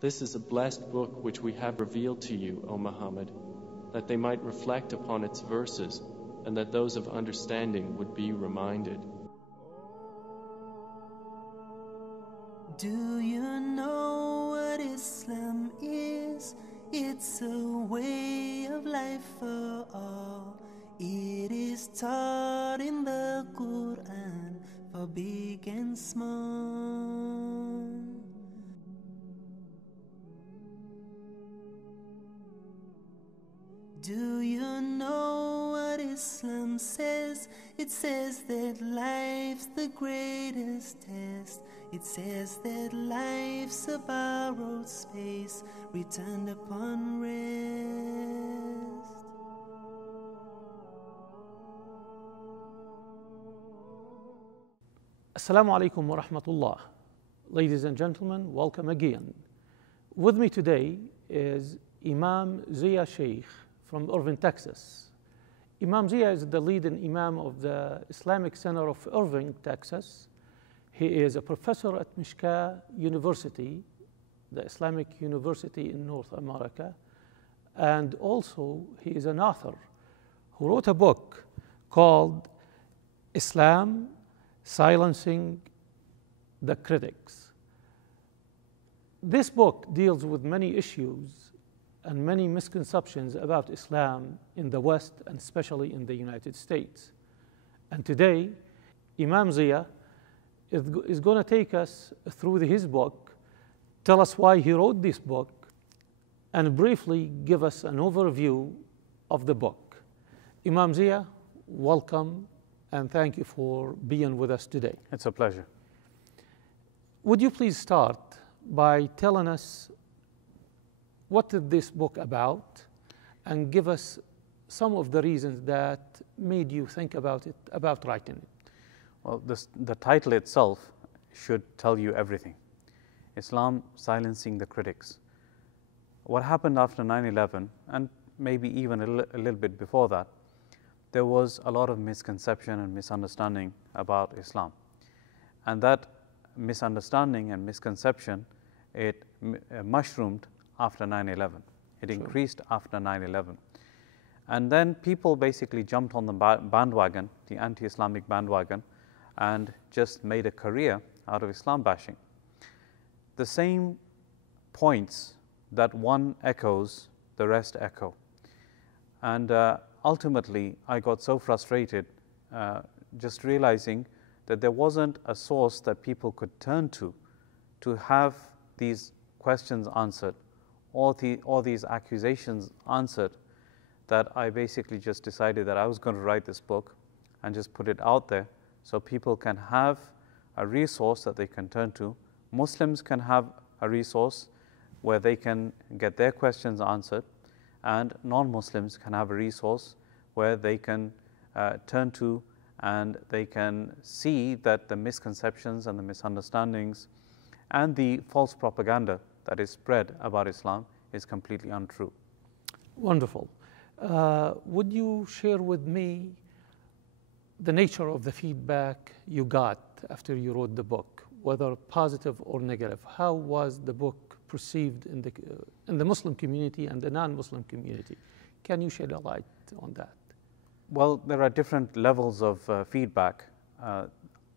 This is a blessed book which we have revealed to you, O Muhammad, that they might reflect upon its verses and that those of understanding would be reminded. Do you know what Islam is? It's a way of life for all. It is taught in the Quran for big and small. Do you know what Islam says? It says that life's the greatest test. It says that life's a borrowed space, returned upon rest. Assalamu alaikum wa rahmatullah. Ladies and gentlemen, welcome again. With me today is Imam Zia Sheikh from Irving, Texas. Imam Zia is the leading Imam of the Islamic Center of Irving, Texas. He is a professor at Mishka University, the Islamic University in North America, and also he is an author who wrote a book called Islam, Silencing the Critics. This book deals with many issues and many misconceptions about Islam in the West and especially in the United States. And today, Imam Zia is going to take us through his book, tell us why he wrote this book, and briefly give us an overview of the book. Imam Zia, welcome, and thank you for being with us today. It's a pleasure. Would you please start by telling us what is this book about, and give us some of the reasons that made you think about writing it? Well, the title itself should tell you everything. Islam, Silencing the Critics. What happened after 9/11, and maybe even a little bit before that, there was a lot of misconception and misunderstanding about Islam. And that misunderstanding and misconception, it mushroomed after 9/11. It increased after 9/11. And then people basically jumped on the bandwagon, the anti-Islamic bandwagon, and just made a career out of Islam bashing. The same points that one echoes, the rest echo. And ultimately, I got so frustrated just realizing that there wasn't a source that people could turn to have these questions answered, all these accusations answered, that I basically just decided that I was going to write this book and just put it out there so people can have a resource that they can turn to. Muslims can have a resource where they can get their questions answered, and non-Muslims can have a resource where they can turn to and they can see that the misconceptions and the misunderstandings and the false propaganda that is spread about Islam is completely untrue. Wonderful. Would you share with me the nature of the feedback you got after you wrote the book, whether positive or negative? How was the book perceived in the Muslim community and the non-Muslim community? Can you shed a light on that? Well, there are different levels of feedback.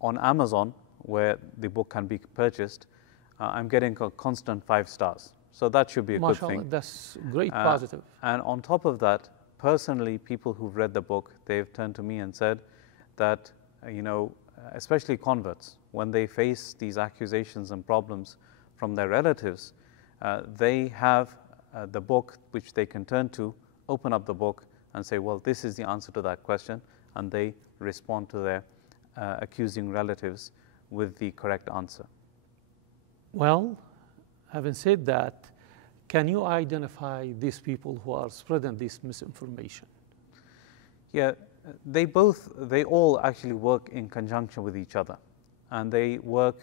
On Amazon, where the book can be purchased, I'm getting a constant 5 stars. So that should be a good thing. That's great positive. And on top of that, personally, people who've read the book, they've turned to me and said that, especially converts, when they face these accusations and problems from their relatives, they have the book which they can turn to, open up the book and say, well, this is the answer to that question, and they respond to their accusing relatives with the correct answer. Well, having said that, can you identify these people who are spreading this misinformation? Yeah, they all actually work in conjunction with each other, and they work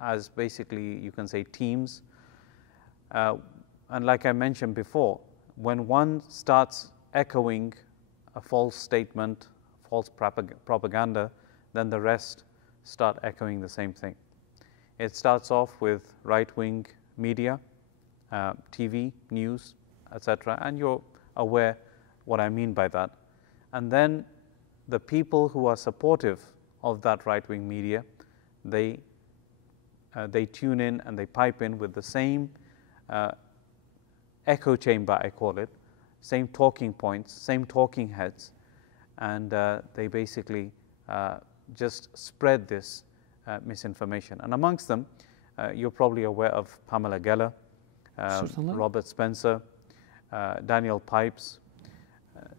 as basically, you can say, teams. And like I mentioned before, when one starts echoing a false statement, false propaganda, then the rest start echoing the same thing. It starts off with right-wing media, TV, news, etc., and you're aware what I mean by that. And then the people who are supportive of that right-wing media, they tune in and they pipe in with the same echo chamber, I call it, same talking points, same talking heads, and they basically just spread this misinformation. And amongst them, you're probably aware of Pamela Geller, Robert Spencer, Daniel Pipes.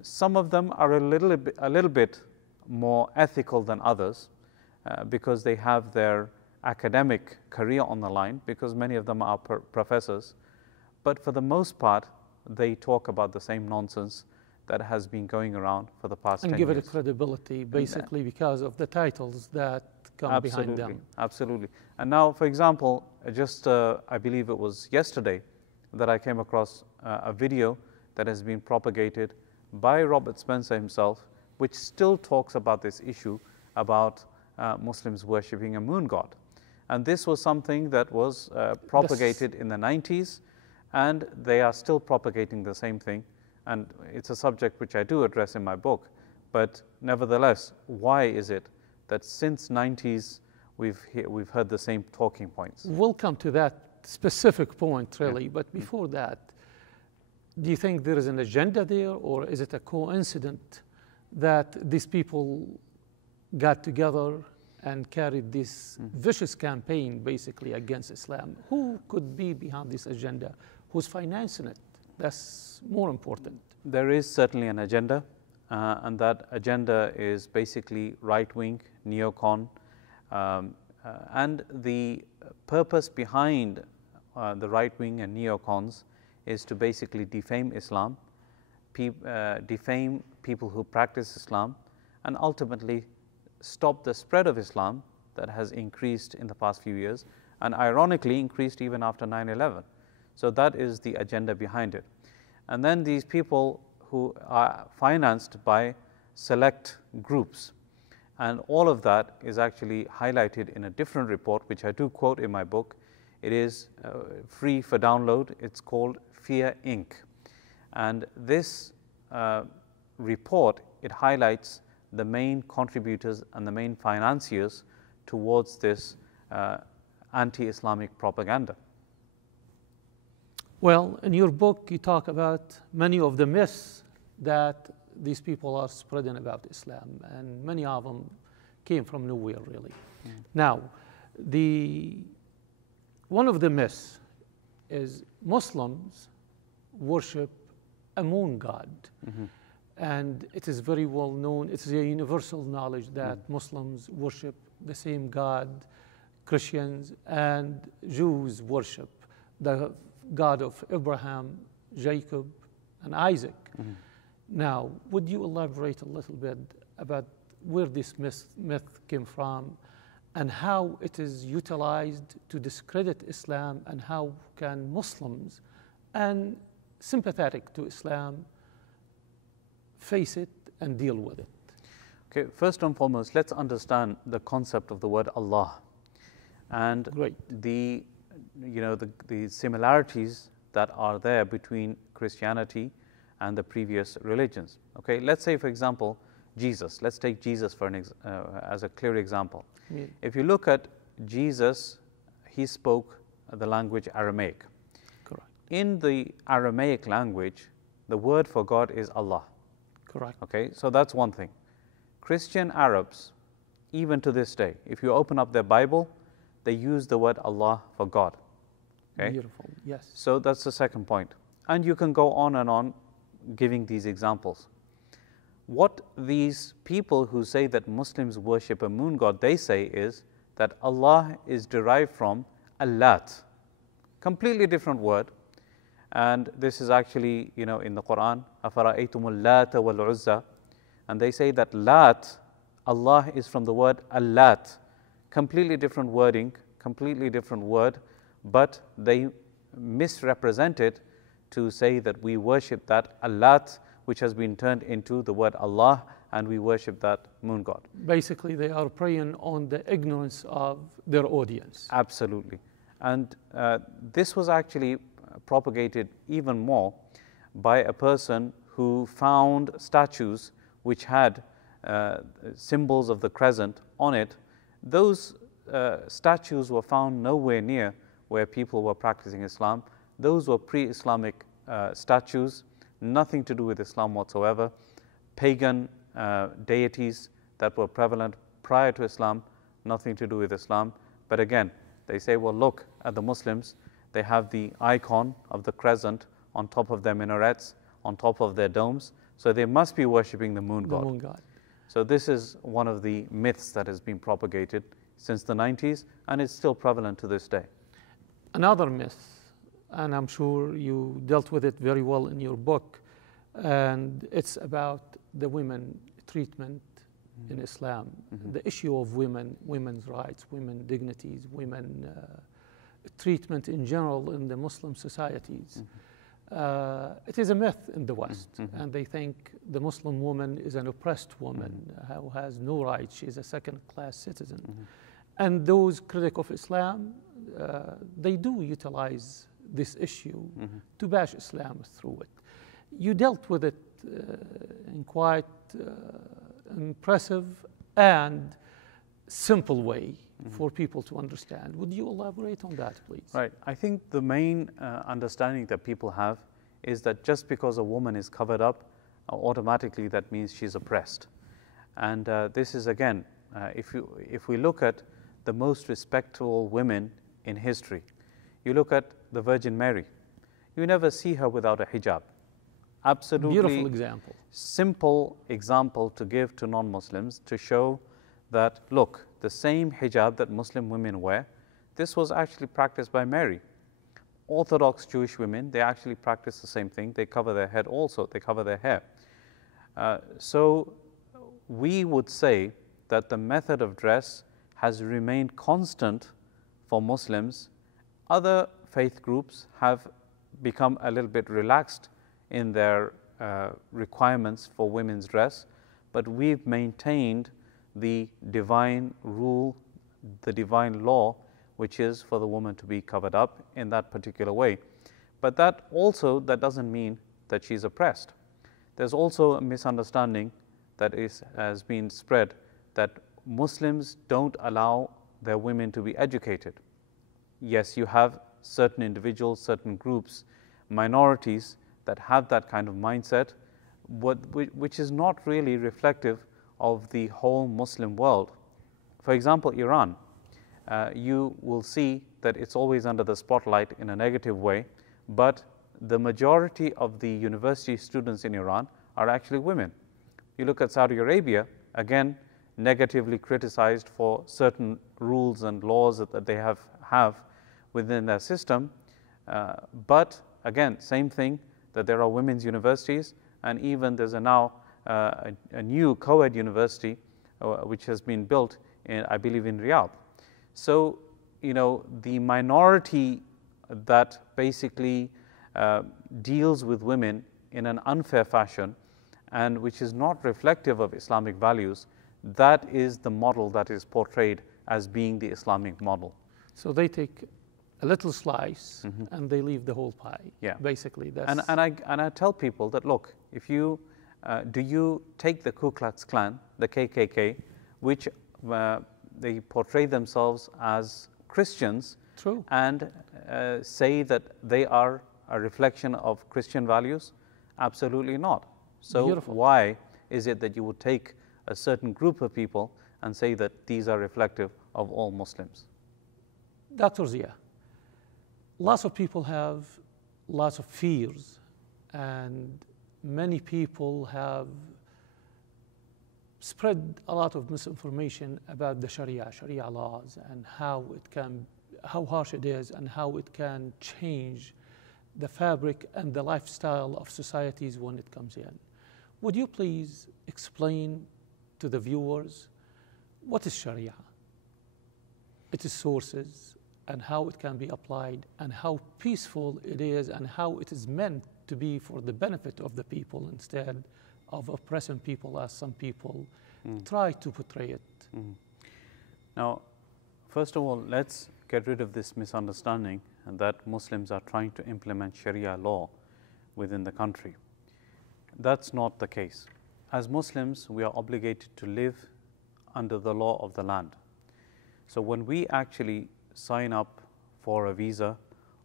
Some of them are a little bit more ethical than others because they have their academic career on the line, because many of them are professors. But for the most part, they talk about the same nonsense that has been going around for the past 10 years. And give it a credibility, basically, because of the titles that come behind them. Absolutely. And now, for example, just I believe it was yesterday that I came across a video that has been propagated by Robert Spencer himself, which still talks about this issue about Muslims worshipping a moon god. And this was something that was propagated in the 90s, and they are still propagating the same thing. And it's a subject which I do address in my book. But nevertheless, why is it that since 90s we've heard the same talking points? We'll come to that specific point, really. Yeah. But before that, do you think there is an agenda there, or is it a coincidence that these people got together and carried this vicious campaign basically against Islam? Who could be behind this agenda? Who's financing it? That's more important. There is certainly an agenda, and that agenda is basically right-wing, neocon, and the purpose behind the right-wing and neocons is to basically defame Islam, defame people who practice Islam, and ultimately stop the spread of Islam that has increased in the past few years, and ironically increased even after 9/11. So that is the agenda behind it. And then these people who are financed by select groups, and all of that is actually highlighted in a different report, which I do quote in my book. It is free for download. It's called Fear Inc. And this report, it highlights the main contributors and the main financiers towards this anti-Islamic propaganda. Well, in your book, you talk about many of the myths that these people are spreading about Islam, and many of them came from nowhere, really. Now, one of the myths is Muslims worship a moon god. And it is very well known, it's a universal knowledge that Muslims worship the same God, Christians and Jews worship the God of Abraham, Jacob, and Isaac. Now, would you elaborate a little bit about where this myth came from and how it is utilized to discredit Islam, and how can Muslims and sympathetic to Islam face it and deal with it? Okay, first and foremost, let's understand the concept of the word Allah and the similarities that are there between Christianity and the previous religions. Okay, let's say, for example, Jesus. Let's take Jesus for as a clear example. If you look at Jesus, he spoke the language Aramaic. Correct. In the Aramaic language, the word for God is Allah. Correct. Okay, so that's one thing. Christian Arabs, even to this day, if you open up their Bible, they use the word Allah for God. Okay? Beautiful, yes. So that's the second point. And you can go on and on giving these examples. What these people who say that Muslims worship a moon god, they say is that Allah is derived from Allat. Completely different word. And this is actually, in the Quran, أَفَرَأَيْتُمُ اللَّاتَ وَالْعُزَّى. And they say that Lat, Allah is from the word Allat. Completely different wording, completely different word, but they misrepresent it to say that we worship that Allat, which has been turned into the word Allah, and we worship that moon god. Basically, they are preying on the ignorance of their audience. Absolutely. And this was actually propagated even more by a person who found statues which had symbols of the crescent on it. Those statues were found nowhere near where people were practicing Islam. Those were pre-Islamic statues, nothing to do with Islam whatsoever, pagan deities that were prevalent prior to Islam, nothing to do with Islam. But again, they say, well, look at the Muslims, they have the icon of the crescent on top of their minarets, on top of their domes, so they must be worshipping the moon god. The moon god. So this is one of the myths that has been propagated since the 90s, and it's still prevalent to this day. Another myth, and I'm sure you dealt with it very well in your book, and it's about the women treatment in Islam, the issue of women, women's rights, women dignities, women treatment in general in the Muslim societies. It is a myth in the West, and they think the Muslim woman is an oppressed woman who has no rights, she's a second-class citizen. And those critics of Islam, they do utilize this issue to bash Islam through it. You dealt with it in quite impressive and simple way for people to understand. Would you elaborate on that, please? Right. I think the main understanding that people have is that just because a woman is covered up, automatically that means she's oppressed. And this is, again, if we look at the most respectable women in history, you look at the Virgin Mary, you never see her without a hijab. Absolutely beautiful example. Simple example to give to non-Muslims to show that, look, the same hijab that Muslim women wear, this was actually practiced by Mary. Orthodox Jewish women, they actually practice the same thing. They cover their head also, they cover their hair. So we would say that the method of dress has remained constant for Muslims. Other faith groups have become a little bit relaxed in their requirements for women's dress, but we've maintained the divine rule, the divine law, which is for the woman to be covered up in that particular way. But that doesn't mean that she's oppressed. There's also a misunderstanding that has been spread that Muslims don't allow their women to be educated. Yes, you have certain individuals, certain groups, minorities that have that kind of mindset, which is not really reflective of the whole Muslim world. For example, Iran, you will see that it's always under the spotlight in a negative way, but the majority of the university students in Iran are actually women. You look at Saudi Arabia, again, negatively criticized for certain rules and laws that they have within their system, but again, same thing, that there are women's universities, and even there's now a new co-ed university which has been built in, I believe, in Riyadh. So, you know, the minority that basically deals with women in an unfair fashion and which is not reflective of Islamic values, that is the model that is portrayed as being the Islamic model. So they take a little slice and they leave the whole pie. Yeah. Basically, that's... And I tell people that, look, if you do you take the Ku Klux Klan, the KKK, which they portray themselves as Christians, True. and say that they are a reflection of Christian values? Absolutely not. So Beautiful. Why is it that you would take a certain group of people and say that these are reflective of all Muslims? Dr. Zia, lots of people have lots of fears, and many people have spread a lot of misinformation about the Sharia laws, and how harsh it is, and how it can change the fabric and the lifestyle of societies when it comes in. Would you please explain to the viewers what is Sharia, its sources, and how it can be applied, and how peaceful it is, and how it is meant to be for the benefit of the people instead of oppressing people as some people try to portray it? Now, first of all, let's get rid of this misunderstanding that Muslims are trying to implement Sharia law within the country. That's not the case. As Muslims, we are obligated to live under the law of the land. So when we actually sign up for a visa,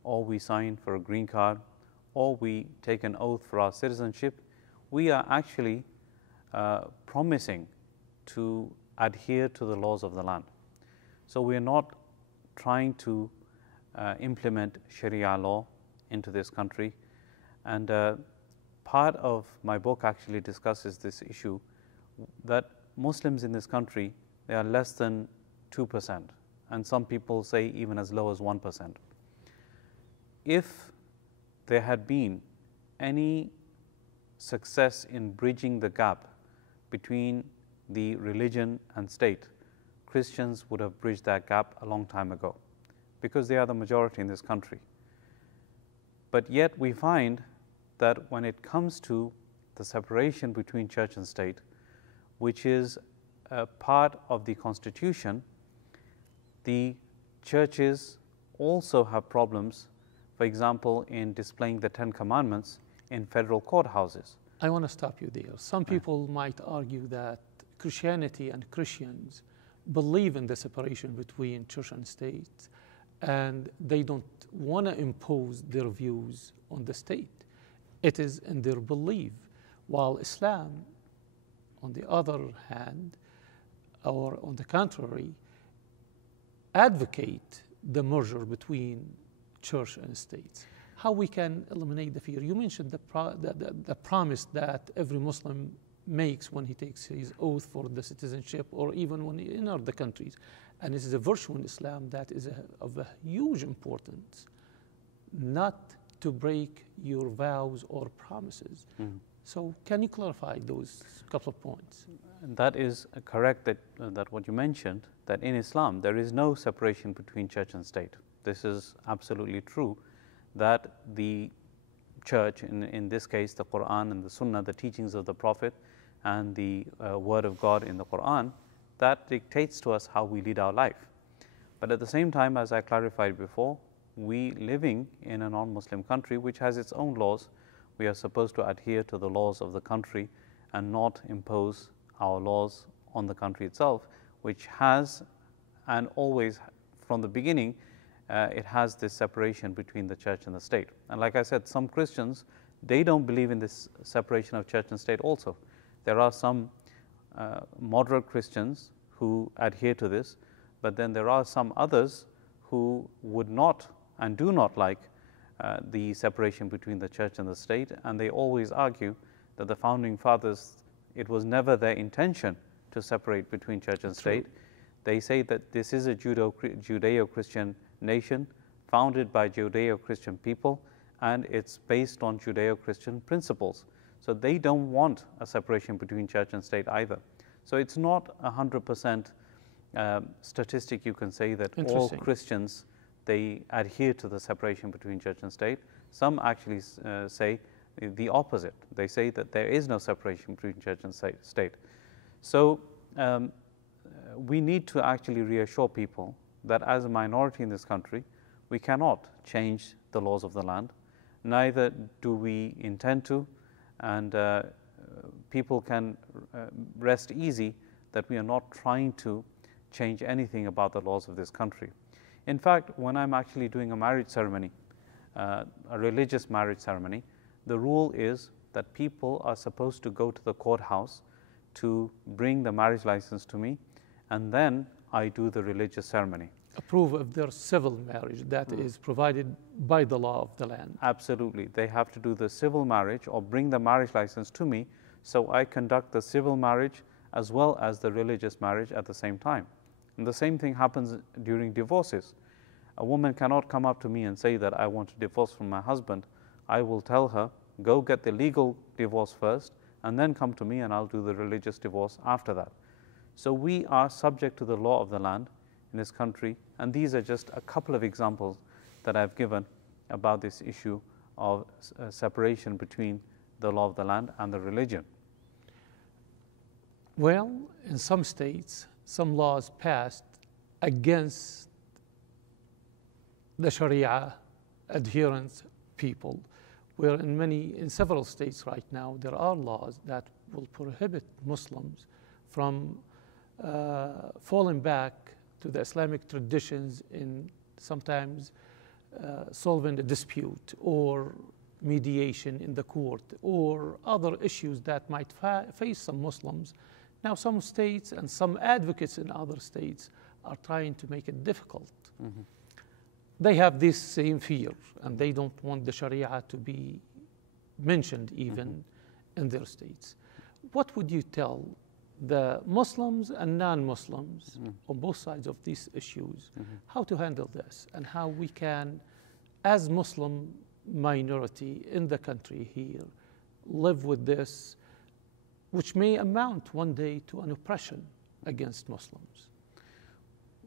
or we sign for a green card, or we take an oath for our citizenship, we are actually promising to adhere to the laws of the land. So we are not trying to implement Sharia law into this country. And part of my book actually discusses this issue, that Muslims in this country, they are less than 2%, and some people say even as low as 1%. If there had been any success in bridging the gap between the religion and state, Christians would have bridged that gap a long time ago, because they are the majority in this country. But yet we find that when it comes to the separation between church and state, which is a part of the Constitution, the churches also have problems, for example, in displaying the 10 Commandments in federal courthouses. I want to stop you there. Some people might argue that Christianity and Christians believe in the separation between church and state, and they don't want to impose their views on the state. It is in their belief. While Islam, on the other hand, or on the contrary, advocate the merger between church and state. How we can eliminate the fear? You mentioned the promise that every Muslim makes when he takes his oath for the citizenship, or even when he enters the countries. And this is a virtue in Islam that is of a huge importance, not to break your vows or promises. Mm-hmm. So can you clarify those couple of points? That is correct, that what you mentioned, that in Islam there is no separation between church and state. This is absolutely true, that the church, in this case the Quran and the Sunnah, the teachings of the Prophet and the word of God in the Quran, that dictates to us how we lead our life. But at the same time, as I clarified before, we living in a non-Muslim country which has its own laws, we are supposed to adhere to the laws of the country and not impose our laws on the country itself, which has, and always from the beginning, it has this separation between the church and the state. And like I said, some Christians, they don't believe in this separation of church and state also. There are some moderate Christians who adhere to this, but then there are some others who would not and do not like the separation between the church and the state, and they always argue that the founding fathers, it was never their intention to separate between church and state. They say that this is a Judeo-Christian nation founded by Judeo-Christian people, and it's based on Judeo-Christian principles. So they don't want a separation between church and state either. So it's not 100% statistic you can say that all Christians, they adhere to the separation between church and state. Some actually say the opposite. They say that there is no separation between church and state. So we need to actually reassure people that as a minority in this country, we cannot change the laws of the land, neither do we intend to, and people can rest easy that we are not trying to change anything about the laws of this country. In fact, when I'm actually doing a marriage ceremony, a religious marriage ceremony, the rule is that people are supposed to go to the courthouse to bring the marriage license to me, and then I do the religious ceremony. Approve of their civil marriage that is provided by the law of the land. Absolutely. They have to do the civil marriage or bring the marriage license to me, so I conduct the civil marriage as well as the religious marriage at the same time. And the same thing happens during divorces. A woman cannot come up to me and say that I want to divorce from my husband. I will tell her, go get the legal divorce first, and then come to me and I'll do the religious divorce after that. So we are subject to the law of the land in this country, and these are just a couple of examples that I've given about this issue of separation between the law of the land and the religion. Well, in some states, some laws passed against the Sharia adherent people, where in several states right now, there are laws that will prohibit Muslims from falling back to the Islamic traditions in sometimes solving a dispute or mediation in the court or other issues that might face some Muslims. Now, some states and some advocates in other states are trying to make it difficult. Mm-hmm. They have this same fear, and they don't want the Sharia to be mentioned even in their states. What would you tell the Muslims and non-Muslims on both sides of these issues, how to handle this, and how we can, as Muslim minority in the country here, live with this, which may amount one day to an oppression against Muslims?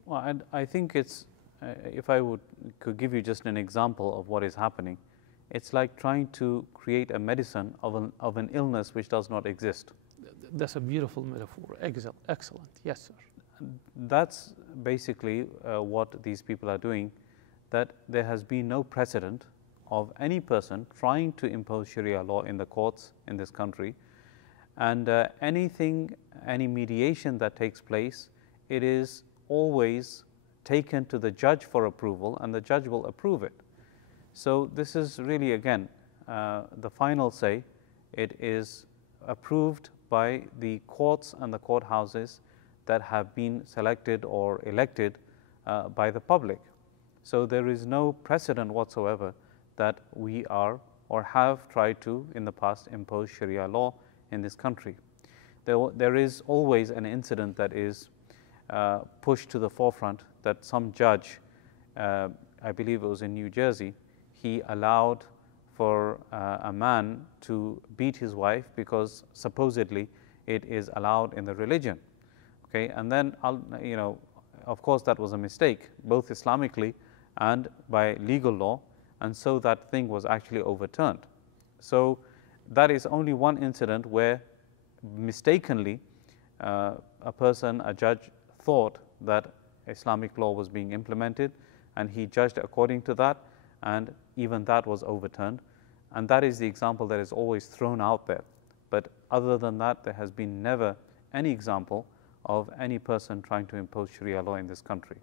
Well, I think it's, if could give you just an example of what is happening, it's like trying to create a medicine of an illness which does not exist. That's a beautiful metaphor. Excellent. Yes, sir. That's basically what these people are doing, that there has been no precedent of any person trying to impose Sharia law in the courts in this country. And any mediation that takes place, it is always taken to the judge for approval, and the judge will approve it. So this is really, again, the final say. It is approved by the courts and the courthouses that have been selected or elected by the public. So there is no precedent whatsoever that we are or have tried to, in the past, impose Sharia law in this country. There is always an incident that is pushed to the forefront, that some judge, I believe it was in New Jersey, he allowed for a man to beat his wife because supposedly it is allowed in the religion. Okay, and then, of course that was a mistake, both Islamically and by legal law, and so that thing was actually overturned. So that is only one incident where mistakenly a judge thought that Islamic law was being implemented, and he judged according to that, and even that was overturned. And that is the example that is always thrown out there. But other than that, there has been never any example of any person trying to impose Sharia law in this country.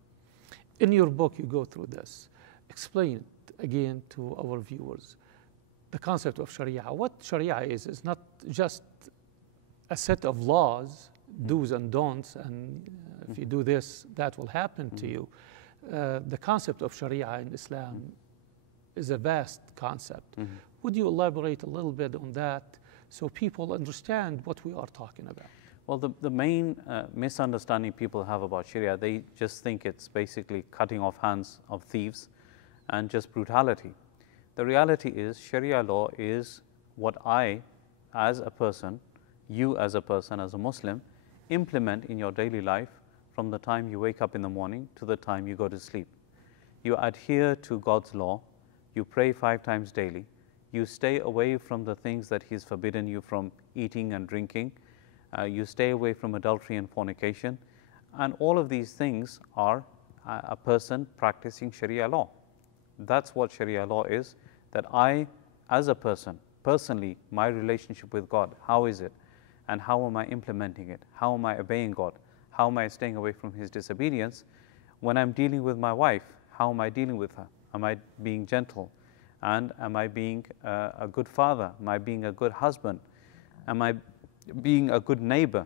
In your book, you go through this. Explain it again to our viewers. The concept of Sharia. What Sharia is not just a set of laws, do's and don'ts, and if you do this, that will happen to you. The concept of Sharia in Islam is a vast concept. Would you elaborate a little bit on that so people understand what we are talking about? Well, the main misunderstanding people have about Sharia, they just think it's basically cutting off hands of thieves and just brutality. The reality is Sharia law is what I, as a person, you as a person, as a Muslim, implement in your daily life from the time you wake up in the morning to the time you go to sleep. You adhere to God's law, you pray 5 times daily, you stay away from the things that He's forbidden you from eating and drinking, you stay away from adultery and fornication, and all of these things are a person practicing Sharia law. That's what Sharia law is, that I, as a person, personally, my relationship with God, how is it? And how am I implementing it? How am I obeying God? How am I staying away from His disobedience? When I'm dealing with my wife, how am I dealing with her? Am I being gentle? And am I being a good father? Am I being a good husband? Am I being a good neighbor?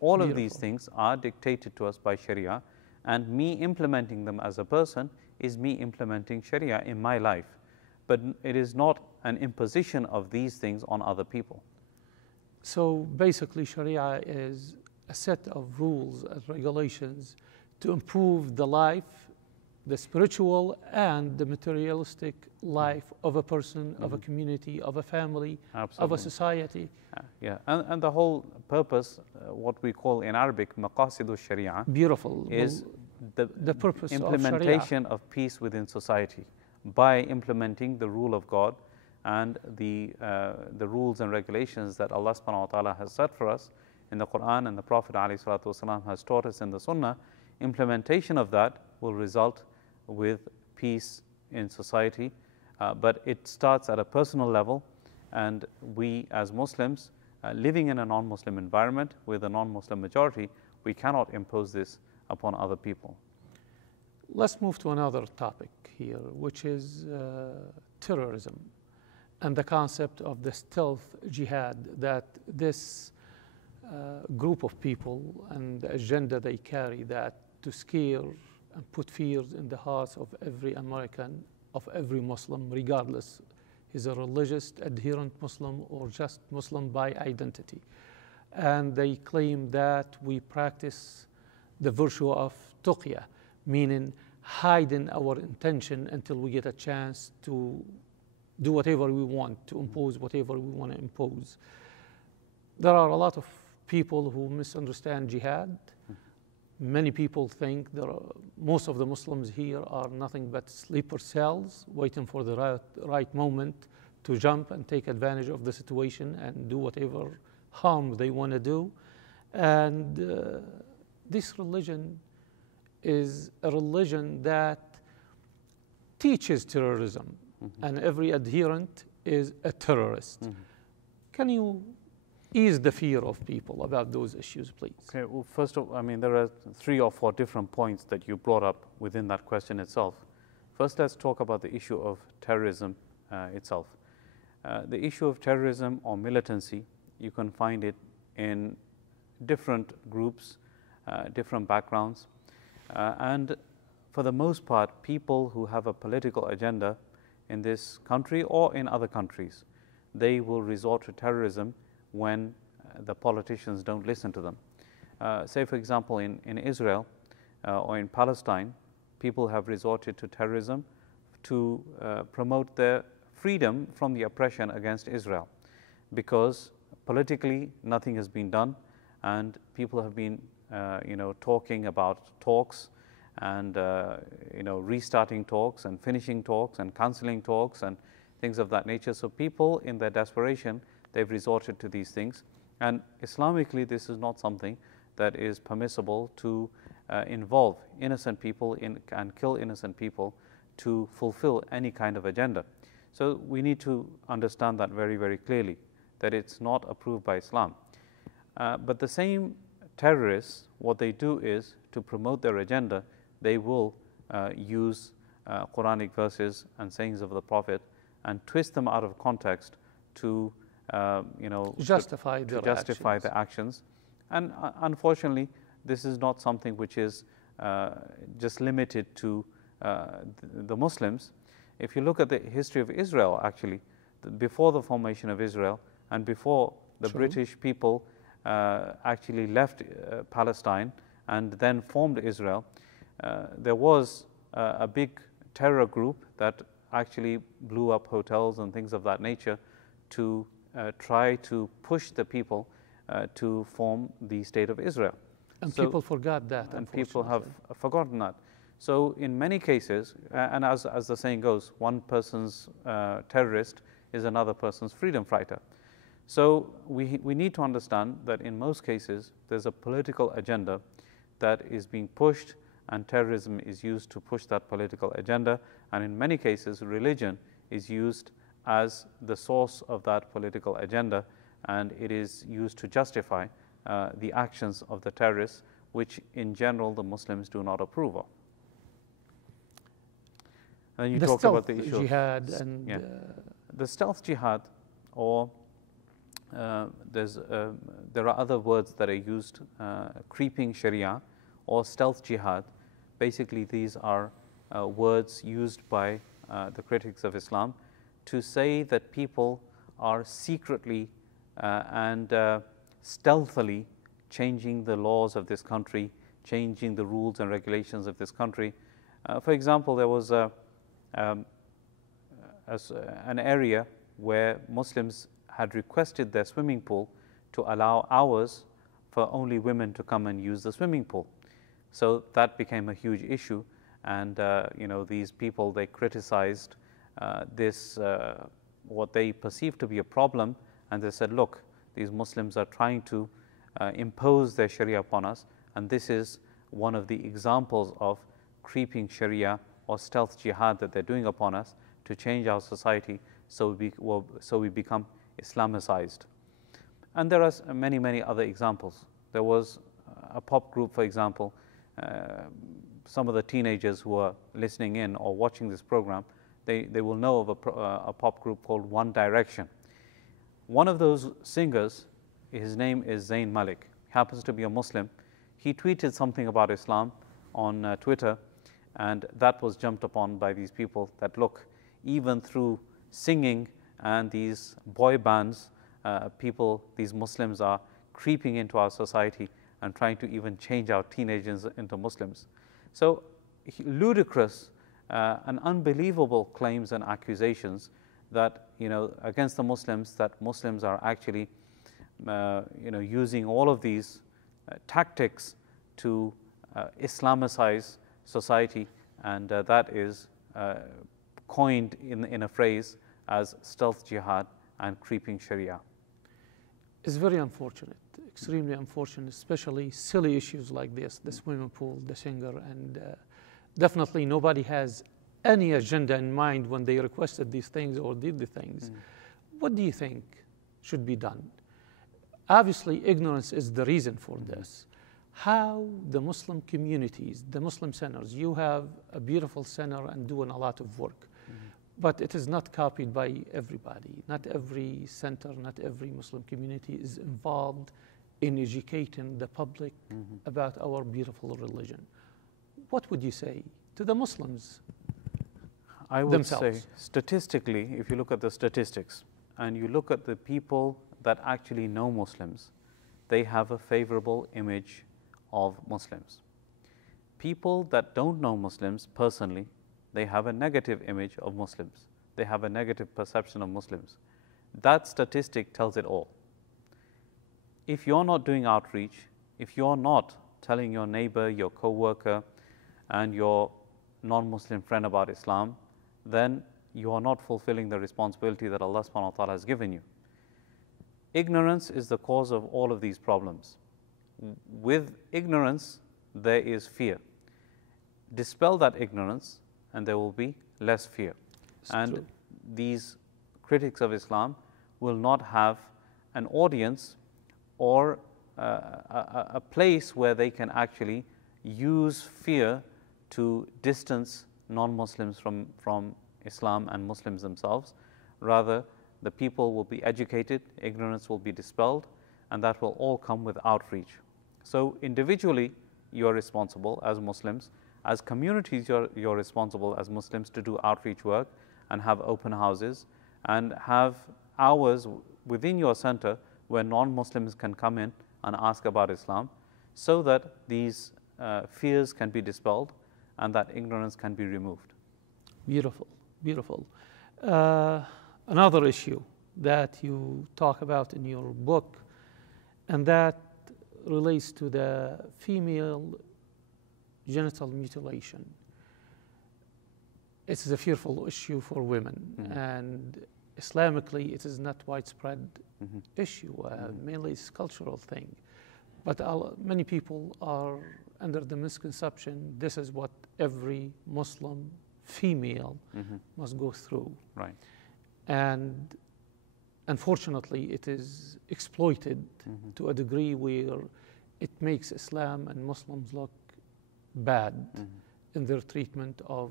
All Beautiful. Of these things are dictated to us by Sharia, and me implementing them as a person is me implementing Sharia in my life. But it is not an imposition of these things on other people. So basically, Sharia is a set of rules and regulations to improve the life, the spiritual and the materialistic life of a person, of a community, of a family, Absolutely. Of a society. Yeah, and the whole purpose, what we call in Arabic, maqasidu sharia, Beautiful. is the purpose implementation of peace within society by implementing the rule of God and the rules and regulations that Allah subhanahu wa ta'ala has set for us in the Quran, and the Prophet ﷺ has taught us in the Sunnah. Implementation of that will result with peace in society, but it starts at a personal level, and we as Muslims living in a non-Muslim environment with a non-Muslim majority, we cannot impose this upon other people. Let's move to another topic here, which is terrorism and the concept of the stealth jihad that this group of people and the agenda they carry, that to scare and put fears in the hearts of every American, of every Muslim, regardless is a religious adherent Muslim or just Muslim by identity. And they claim that we practice the virtue of tuqya, meaning hiding our intention until we get a chance to do whatever we want, to impose whatever we want to impose. There are a lot of people who misunderstand jihad. Many people think most of the Muslims here are nothing but sleeper cells waiting for the right moment to jump and take advantage of the situation and do whatever harm they want to do. And this religion is a religion that teaches terrorism, and every adherent is a terrorist. Can you ease the fear of people about those issues, please? Okay, well, first of all, I mean, there are 3 or 4 different points that you brought up within that question itself. First, let's talk about the issue of terrorism itself. The issue of terrorism or militancy, you can find it in different groups, different backgrounds, and for the most part, people who have a political agenda in this country or in other countries, they will resort to terrorism when the politicians don't listen to them. Say, for example, in Israel or in Palestine, people have resorted to terrorism to promote their freedom from the oppression against Israel, because politically nothing has been done, and people have been talking about talks and restarting talks and finishing talks and cancelling talks and things of that nature. So people, in their desperation, they've resorted to these things. And Islamically, this is not something that is permissible to involve innocent people and kill innocent people to fulfill any kind of agenda. So we need to understand that very, very clearly, that it's not approved by Islam. But the same terrorists, what they do is, to promote their agenda, they will use Quranic verses and sayings of the Prophet and twist them out of context to justify the actions. And unfortunately, this is not something which is just limited to the Muslims. If you look at the history of Israel, actually, before the formation of Israel and before the British people actually left Palestine and then formed Israel, there was a big terror group that actually blew up hotels and things of that nature to try to push the people to form the state of Israel. And so, people forgot that. And people have forgotten that. So in many cases, and as the saying goes, one person's terrorist is another person's freedom fighter. So we need to understand that in most cases, there's a political agenda that is being pushed, and terrorism is used to push that political agenda. And in many cases, religion is used as the source of that political agenda, and it is used to justify the actions of the terrorists, which in general the Muslims do not approve of. And then you talk about the issue jihad of and the stealth jihad, or there are other words that are used, creeping Sharia or stealth jihad. Basically, these are words used by the critics of Islam to say that people are secretly and stealthily changing the laws of this country, changing the rules and regulations of this country. For example, there was an area where Muslims had requested their swimming pool to allow hours for only women to come and use the swimming pool. So that became a huge issue, and these people, they criticized this, what they perceived to be a problem, and they said, look, these Muslims are trying to impose their Sharia upon us, and this is one of the examples of creeping Sharia or stealth jihad that they're doing upon us to change our society so we become Islamicized. And there are many, many other examples. There was a pop group, for example, some of the teenagers who are listening in or watching this program, they will know of a pop group called One Direction. One of those singers, his name is Zayn Malik, happens to be a Muslim. He tweeted something about Islam on Twitter, and that was jumped upon by these people that, look, even through singing and these boy bands, these Muslims are creeping into our society and trying to even change our teenagers into Muslims. So ludicrous and unbelievable claims and accusations that, against the Muslims, that Muslims are actually, using all of these tactics to Islamicize society, and that is coined in a phrase as stealth jihad and creeping Sharia. It's very unfortunate, extremely unfortunate, especially silly issues like this, the swimming pool, the singer, and definitely nobody has any agenda in mind when they requested these things or did the things. What do you think should be done? Obviously, ignorance is the reason for this. How the Muslim communities, the Muslim centers, you have a beautiful center and doing a lot of work, but it is not copied by everybody. Not every center, not every Muslim community is involved in educating the public about our beautiful religion. What would you say to the Muslims I would themselves? say, statistically, if you look at the statistics and you look at the people that actually know Muslims, they have a favorable image of Muslims. People that don't know Muslims personally, they have a negative image of Muslims. They have a negative perception of Muslims. That statistic tells it all. If you're not doing outreach, if you're not telling your neighbor, your co-worker, and your non-Muslim friend about Islam, then you are not fulfilling the responsibility that Allah subhanahu wa ta'ala has given you. Ignorance is the cause of all of these problems. With ignorance, there is fear. Dispel that ignorance, and there will be less fear. And these critics of Islam will not have an audience or a place where they can actually use fear to distance non-Muslims from Islam and Muslims themselves. Rather, the people will be educated, ignorance will be dispelled, and that will all come with outreach. So individually, you are responsible as Muslims. As communities, you're responsible as Muslims to do outreach work and have open houses and have hours within your center where non-Muslims can come in and ask about Islam, so that these fears can be dispelled and that ignorance can be removed. Beautiful, beautiful. Another issue that you talk about in your book, and that relates to the female genital mutilation. It is a fearful issue for women, and Islamically it is not widespread issue. Mainly it's a cultural thing, but many people are under the misconception this is what every Muslim female must go through. Right. And unfortunately, it is exploited to a degree where it makes Islam and Muslims look bad in their treatment of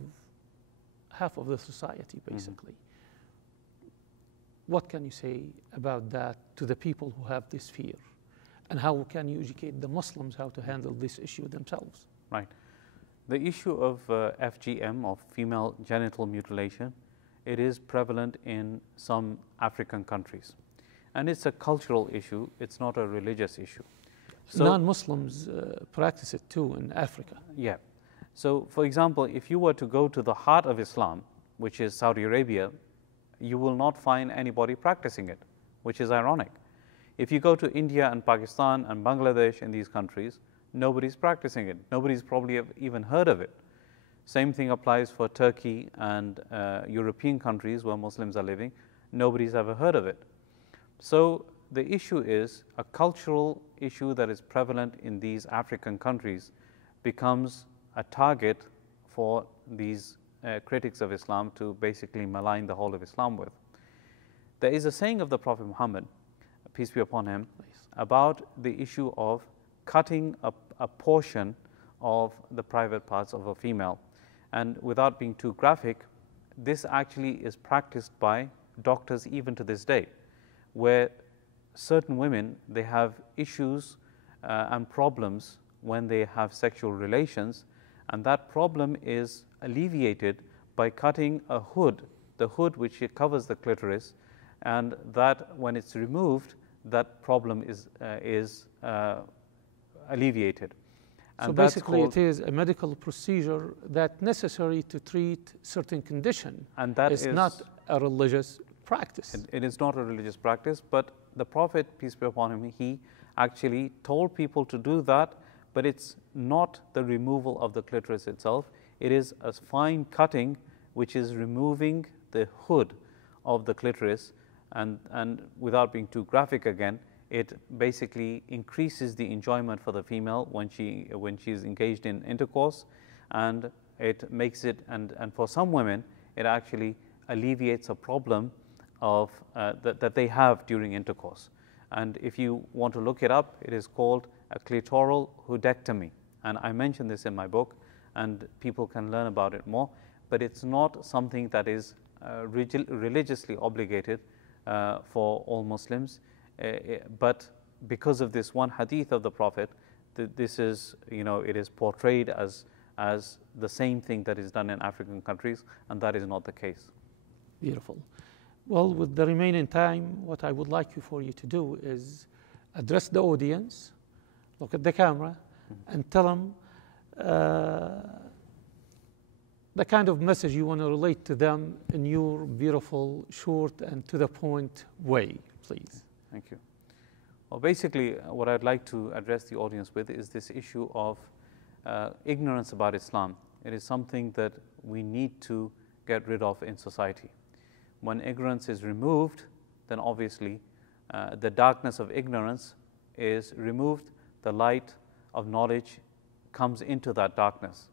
half of the society, basically. What can you say about that to the people who have this fear? And how can you educate the Muslims how to handle this issue themselves? Right. The issue of FGM, of female genital mutilation, it is prevalent in some African countries. And it's a cultural issue, it's not a religious issue. So, non-Muslims practice it too in Africa. Yeah. So, for example, if you were to go to the heart of Islam, which is Saudi Arabia, you will not find anybody practicing it, which is ironic. If you go to India and Pakistan and Bangladesh and these countries, nobody's practicing it. Nobody's probably even heard of it. Same thing applies for Turkey and European countries where Muslims are living. Nobody's ever heard of it. So the issue is a cultural issue that is prevalent in these African countries becomes a target for these critics of Islam to basically malign the whole of Islam with. There is a saying of the Prophet Muhammad, peace be upon him, about the issue of cutting a portion of the private parts of a female. And without being too graphic, this actually is practiced by doctors even to this day, where certain women, they have issues and problems when they have sexual relations, and that problem is alleviated by cutting a hood, the hood which covers the clitoris, and that when it's removed, that problem is alleviated. And so basically it is a medical procedure that's necessary to treat certain condition. And that is not a religious practice. It is not a religious practice, but the Prophet, peace be upon him, he actually told people to do that, but it's not the removal of the clitoris itself. It is a fine cutting which is removing the hood of the clitoris, and without being too graphic again, it basically increases the enjoyment for the female when she is engaged in intercourse, and it makes it, and for some women, it actually alleviates a problem of that they have during intercourse. And if you want to look it up, it is called a clitoral hoodectomy. And I mentioned this in my book, and people can learn about it more, but it's not something that is religiously obligated for all Muslims. But because of this one hadith of the Prophet, this is, it is portrayed as the same thing that is done in African countries, and that is not the case. Beautiful. Well, with the remaining time, what I would like for you to do is address the audience, look at the camera, and tell them the kind of message you want to relate to them in your beautiful, short, and to the point way, please. Thank you. Well, basically, what I'd like to address the audience with is this issue of ignorance about Islam. It is something that we need to get rid of in society. When ignorance is removed, then obviously the darkness of ignorance is removed, the light of knowledge comes into that darkness.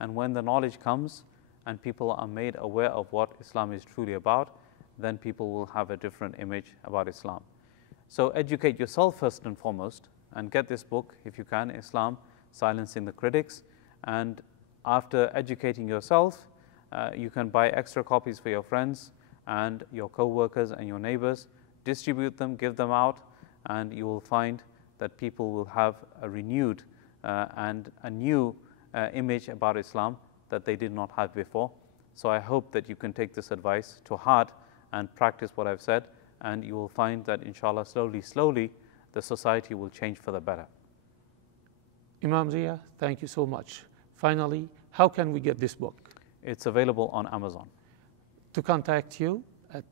And when the knowledge comes and people are made aware of what Islam is truly about, then people will have a different image about Islam. So educate yourself first and foremost, and get this book, if you can, Islam, Silencing the Critics. And after educating yourself, you can buy extra copies for your friends and your co-workers and your neighbors, distribute them, give them out, and you will find that people will have a renewed and a new image about Islam that they did not have before. So I hope that you can take this advice to heart and practice what I've said, and you will find that inshallah slowly the society will change for the better. Imam Zia, thank you so much. Finally, how can we get this book? It's available on Amazon. To contact you at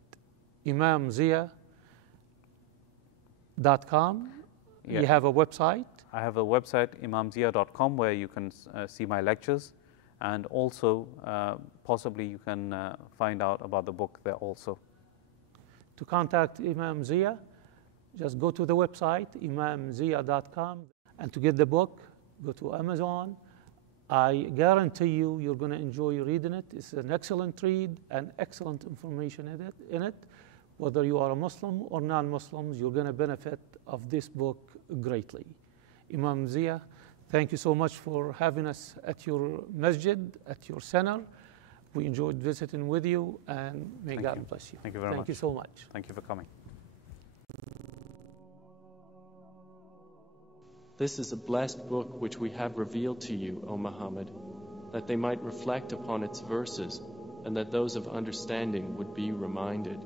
imamzia.com. Yeah. You have a website? I have a website, imamzia.com, where you can see my lectures, and also possibly you can find out about the book there also. To contact Imam Zia, just go to the website, imamzia.com, and to get the book, go to Amazon. I guarantee you, you're going to enjoy reading it. It's an excellent read and excellent information in it. Whether you are a Muslim or non-Muslims, you're going to benefit of this book greatly. Imam Zia, thank you so much for having us at your masjid, at your center. We enjoyed visiting with you, and may God bless you. Thank you very much. Thank you so much. Thank you for coming. This is a blessed book which we have revealed to you, O Muhammad, that they might reflect upon its verses, and that those of understanding would be reminded.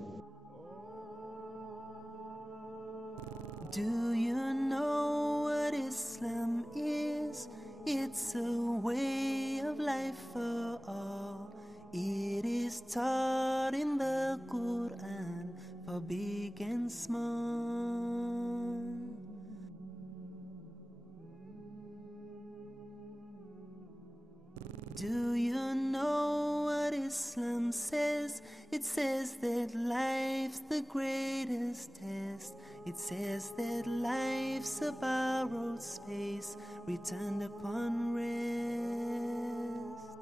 Do you know what Islam is? It's a way of life for all. It is taught in the Quran for big and small. Do you know what Islam says? It says that life's the greatest test. It says that life's a borrowed space returned upon rest.